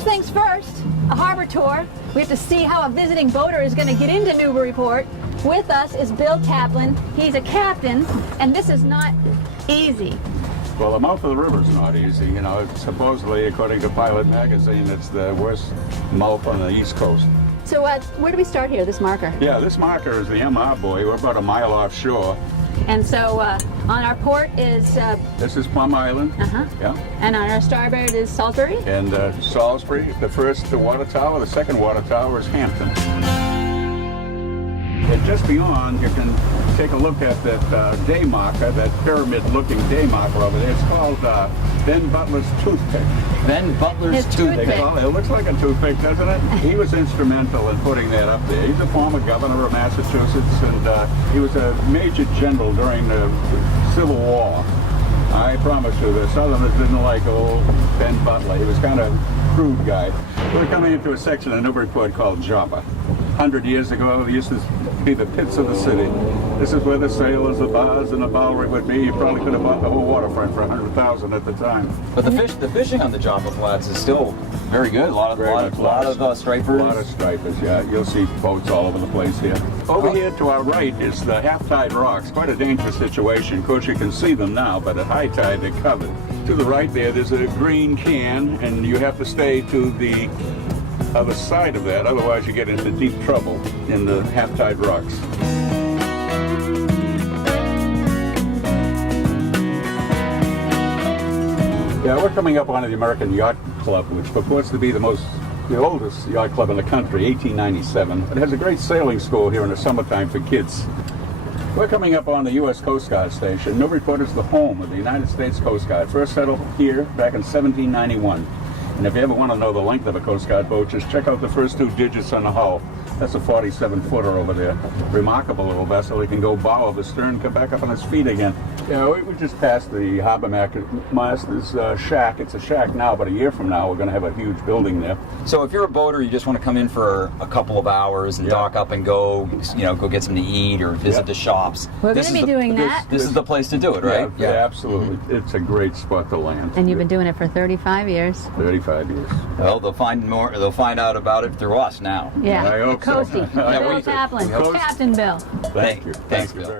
first things first, a harbor tour. We have to see how a visiting boater is going to get into Newburyport. With us is Bill Taplin. He's a captain, and this is not easy. Well, the mouth of the river is not easy. You know, supposedly, according to Pilot Magazine, it's the worst mouth on the East Coast. So where do we start here, this marker? Yeah, this marker is the MR buoy. We're about a mile offshore. And so on our port is... This is Plum Island. Uh-huh. Yeah. And on our starboard is Salisbury. And Salisbury, the first water tower. The second water tower is Hampton. And just beyond, you can take a look at that day marker, that pyramid-looking day marker over there. It's called Ben Butler's toothpick. Ben Butler's toothpick. It looks like a toothpick, doesn't it? He was instrumental in putting that up there. He's a former governor of Massachusetts, and he was a major general during the Civil War. I promise you, the Southerners didn't like old Ben Butler. He was kind of a crude guy. We're coming into a section of Newburyport called Joppa. 100 years ago, it used to be the pits of the city. This is where the sailors, the bars, and the Bowery would be. You probably could have bought the whole waterfront for $100,000 at the time. But the fishing on the Joppa Flats is still very good. A lot of stripers. A lot of stripers, yeah. You'll see boats all over the place here. Over here to our right is the half-tide rocks. Quite a dangerous situation. Of course, you can see them now, but at high tide, they're covered. To the right there's a green can, and you have to stay to the other side of that, otherwise you get into deep trouble in the half-tide rocks. Yeah, we're coming up on the American Yacht Club, which purports to be the oldest yacht club in the country, 1897. It has a great sailing school here in the summertime for kids. We're coming up on the U.S. Coast Guard station. Newburyport is the home of the United States Coast Guard. First settled here back in 1791. And if you ever want to know the length of a Coast Guard boat, just check out the first two digits on the hull. That's a 47-footer over there. Remarkable little vessel. He can go bow of the stern, come back up on his feet again. Yeah, we just passed the harbor master's shack. It's a shack now, but a year from now we're going to have a huge building there. So if you're a boater, you just want to come in for a couple of hours and dock up and go, go get something to eat or visit the shops. We're going to be doing that. This is the place to do it, right? Yeah, absolutely. It's a great spot to land. And you've been doing it for 35 years. 35 years. Well, they'll find more. They'll find out about it through us now. Yeah. I hope so. Coastie. Bill Taplin. Captain Bill. Thank you. Thanks, Bill. Bill.